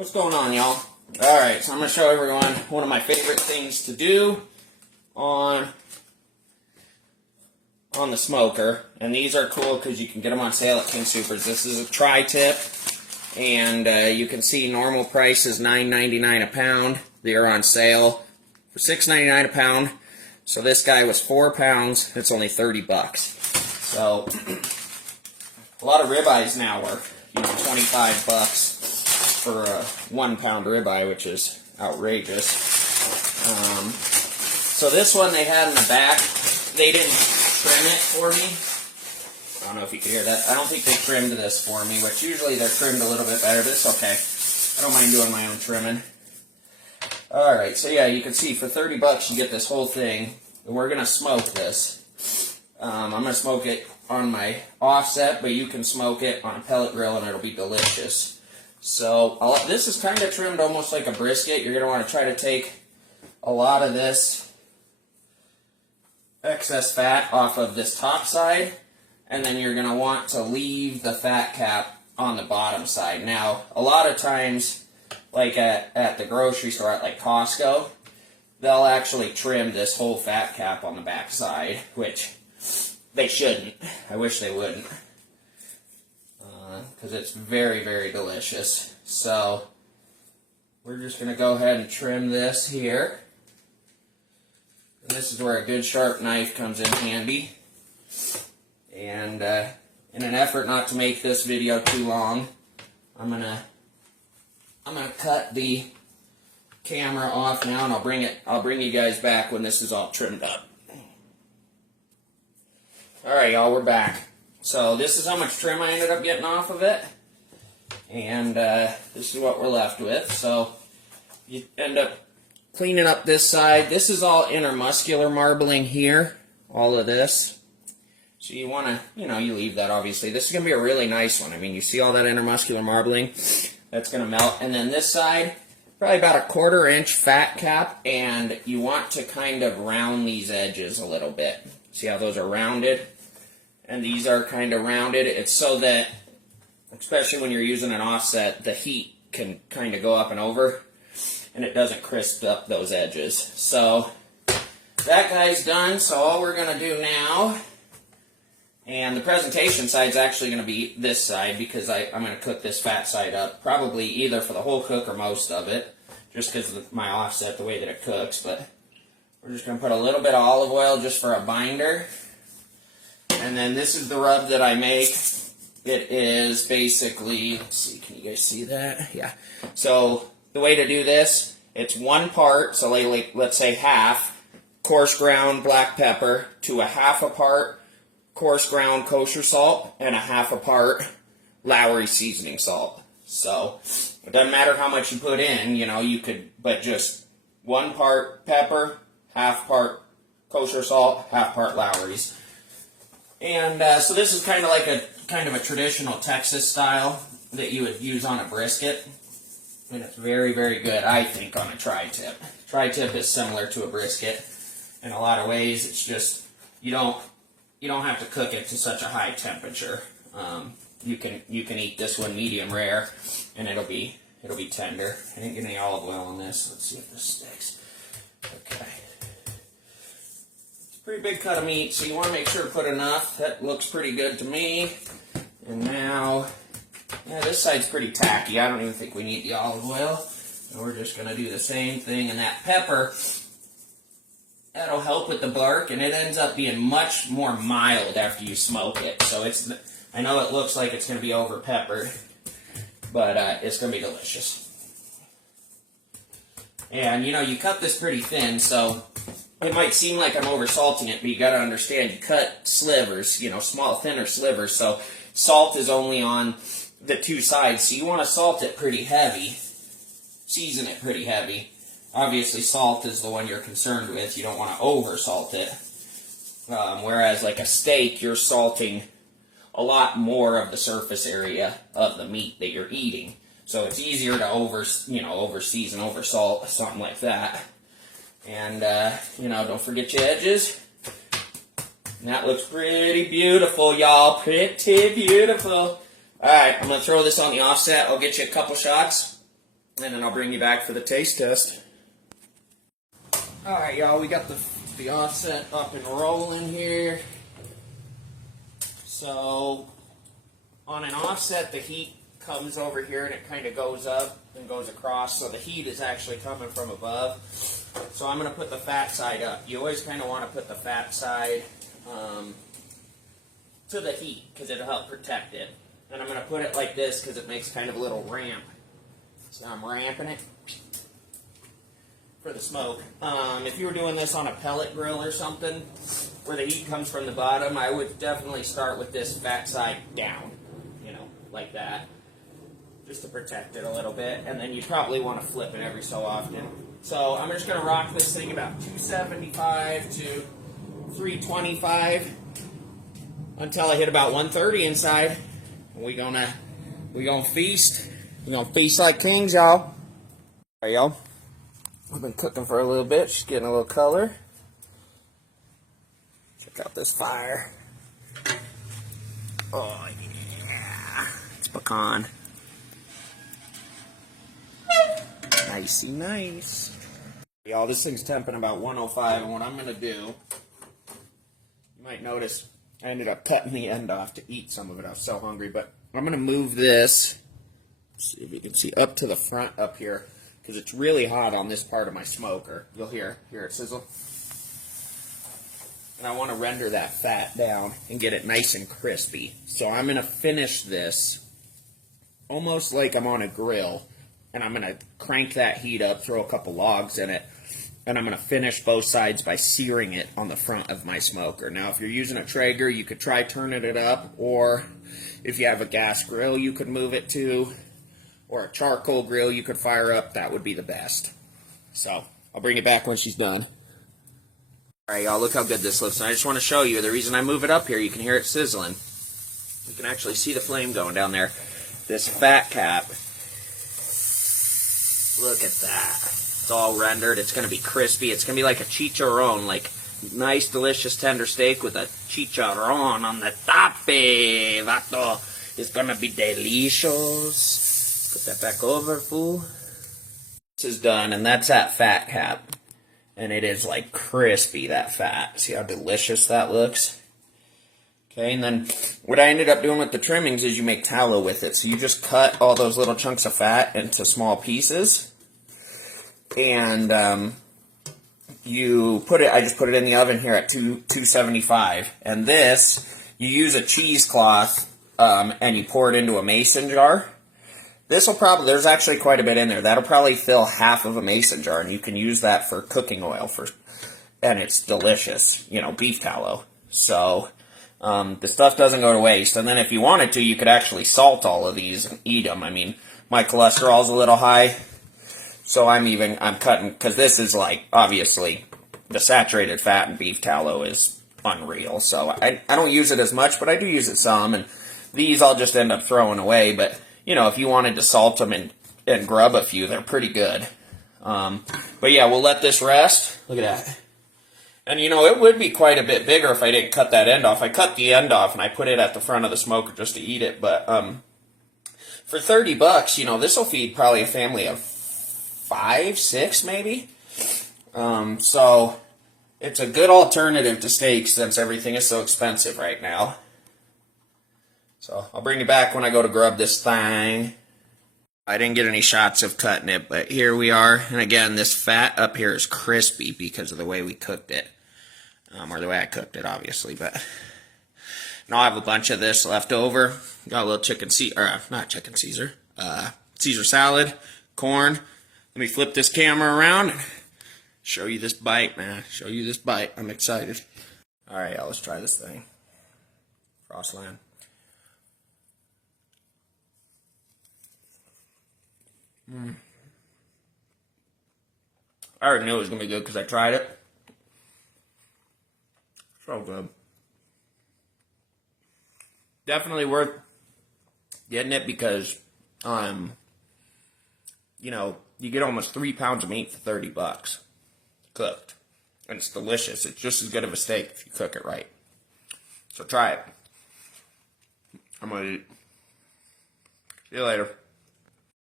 What's going on, y'all? Alright, so I'm going to show everyone one of my favorite things to do on the smoker. And these are cool because you can get them on sale at King Soopers. This is a tri-tip, and you can see normal price is $9.99 a pound. They're on sale for $6.99 a pound. So this guy was 4 pounds. It's only 30 bucks. So a lot of ribeyes now are 25 bucks for a 1 pound ribeye, which is outrageous. So this one they had in the back, they didn't trim it for me. I don't know if you can hear that. I don't think they trimmed this for me, which usually they're trimmed a little bit better, but it's okay. I don't mind doing my own trimming. Alright, so yeah, you can see for 30 bucks you get this whole thing, and we're going to smoke this. I'm going to smoke it on my offset, but you can smoke it on a pellet grill and it'll be delicious. So this is kind of trimmed almost like a brisket. You're going to want to try to take a lot of this excess fat off of this top side, and then you're going to want to leave the fat cap on the bottom side. Now, a lot of times, like at the grocery store, at like Costco, they'll actually trim this whole fat cap on the back side, which they shouldn't. I wish they wouldn't, because it's very, very delicious. So we're just going to go ahead and trim this here. And this is where a good sharp knife comes in handy. And in an effort not to make this video too long, I'm gonna cut the camera off now, and I'll bring you guys back when this is all trimmed up. Alright, y'all, we're back. So this is how much trim I ended up getting off of it, and this is what we're left with. So you end up cleaning up this side. This is all intermuscular marbling here, all of this. So you want to, you leave that obviously. This is going to be a really nice one. I mean, you see all that intermuscular marbling? That's going to melt. And then this side, probably about a 1/4 inch fat cap, and you want to kind of round these edges a little bit. See how those are rounded? And these are kind of rounded. It's so that, especially when you're using an offset, the heat can kind of go up and over, and it doesn't crisp up those edges. So that guy's done. So all we're going to do now, and the presentation side is actually going to be this side, because I'm going to cook this fat side up, probably either for the whole cook or most of it, just because of my offset, the way that it cooks. But we're just going to put a little bit of olive oil just for a binder. And then this is the rub that I make. It is basically, let's see, can you guys see that? Yeah. So the way to do this, it's 1 part, so like let's say half coarse ground black pepper to a 1/2 part coarse ground kosher salt and a 1/2 part Lowry seasoning salt. So it doesn't matter how much you put in, you could, but just 1 part pepper, 1/2 part kosher salt, 1/2 part Lowry's. And so this is kind of like a traditional Texas style that you would use on a brisket. And it's very, very good, I think, on a tri-tip. Tri-tip is similar to a brisket in a lot of ways. It's just, you don't have to cook it to such a high temperature. You can eat this one medium rare, and it'll be tender. I didn't get any olive oil on this. Let's see if this sticks. Okay. Pretty big cut of meat, so you want to make sure to put enough. That looks pretty good to me. And now, yeah, this side's pretty tacky. I don't even think we need the olive oil. And we're just going to do the same thing. And that pepper, that'll help with the bark, and it ends up being much more mild after you smoke it. So I know it looks like it's going to be over peppered, but it's going to be delicious. And you cut this pretty thin, so it might seem like I'm over salting it, but you got to understand, you cut slivers, small, thinner slivers, so salt is only on the 2 sides, so you want to salt it pretty heavy, season it pretty heavy. Obviously, salt is the one you're concerned with. You don't want to over salt it, whereas like a steak, you're salting a lot more of the surface area of the meat that you're eating, so it's easier to over season, over salt, something like that. And, don't forget your edges. And that looks pretty beautiful, y'all. Pretty beautiful. Alright, I'm going to throw this on the offset. I'll get you a couple shots. and then I'll bring you back for the taste test. Alright, y'all, we got the offset up and rolling here. So, on an offset, the heat comes over here and it kind of goes up and goes across, so the heat is actually coming from above. So I'm going to put the fat side up. You always kind of want to put the fat side to the heat because it'll help protect it. And I'm going to put it like this because it makes kind of a little ramp. So I'm ramping it for the smoke. If you were doing this on a pellet grill or something where the heat comes from the bottom, I would definitely start with this fat side down, you know, like that, just to protect it a little bit. And then you probably want to flip it every so often. So I'm just going to rock this thing about 275 to 325 until I hit about 130 inside. We gonna feast. We gonna feast like kings, y'all. All right, y'all. We've been cooking for a little bit. She's getting a little color. Check out this fire. Oh yeah, it's pecan. Nicey nice. Y'all, this thing's temping about 105, and what I'm gonna do, you might notice I ended up cutting the end off to eat some of it. I was so hungry, but I'm gonna move this, see if you can see, up to the front up here, because it's really hot on this part of my smoker. You'll hear it sizzle. And I want to render that fat down and get it nice and crispy. So I'm gonna finish this almost like I'm on a grill, and I'm gonna crank that heat up, throw a couple logs in it, and I'm going to finish both sides by searing it on the front of my smoker. Now, if you're using a Traeger, you could try turning it up, or if you have a gas grill, you could move it to, or a charcoal grill you could fire up. That would be the best. So, I'll bring it back when she's done. Alright, y'all, look how good this looks. And I just want to show you, the reason I move it up here, you can hear it sizzling. You can actually see the flame going down there. This fat cap, look at that. It's all rendered. It's going to be crispy. It's going to be like a chicharron, like nice, delicious, tender steak with a chicharron on the top. Vato. It's going to be delicious. Put that back over, fool. This is done, and that's that fat cap. And it is like crispy, that fat. See how delicious that looks? Okay, and then what I ended up doing with the trimmings is you make tallow with it. So you just cut all those little chunks of fat into small pieces. And you put it, I just put it in the oven here at 275. And this, you use a cheesecloth and you pour it into a mason jar. This will probably, there's actually quite a bit in there. That'll probably fill half of a mason jar, and you can use that for cooking oil, and it's delicious, you know, beef tallow. So the stuff doesn't go to waste. And then if you wanted to, you could actually salt all of these and eat them. I mean, my cholesterol's a little high. So I'm cutting, because this is like, obviously, the saturated fat in beef tallow is unreal. So I don't use it as much, but I do use it some. And these I'll just end up throwing away. But, you know, if you wanted to salt them and grub a few, they're pretty good. But yeah, we'll let this rest. Look at that. And, you know, it would be quite a bit bigger if I didn't cut that end off. I cut the end off and I put it at the front of the smoker just to eat it. But for $30, you know, this will feed probably a family of 5, 6 maybe. So it's a good alternative to steaks since everything is so expensive right now. So I'll bring you back when I go to grub this thing. I didn't get any shots of cutting it, but here we are. And again, this fat up here is crispy because of the way we cooked it. Or the way I cooked it, obviously. But now I have a bunch of this left over. Got a little Caesar salad, corn. Let me flip this camera around and show you this bite, man. Show you this bite. I'm excited. All right, y'all, let's try this thing. Frostland. I already knew it was going to be good because I tried it. So good. Definitely worth getting it because, you know, you get almost 3 pounds of meat for $30 cooked. And it's delicious. It's just as good of a steak if you cook it right. So try it. I'm going to eat. See you later.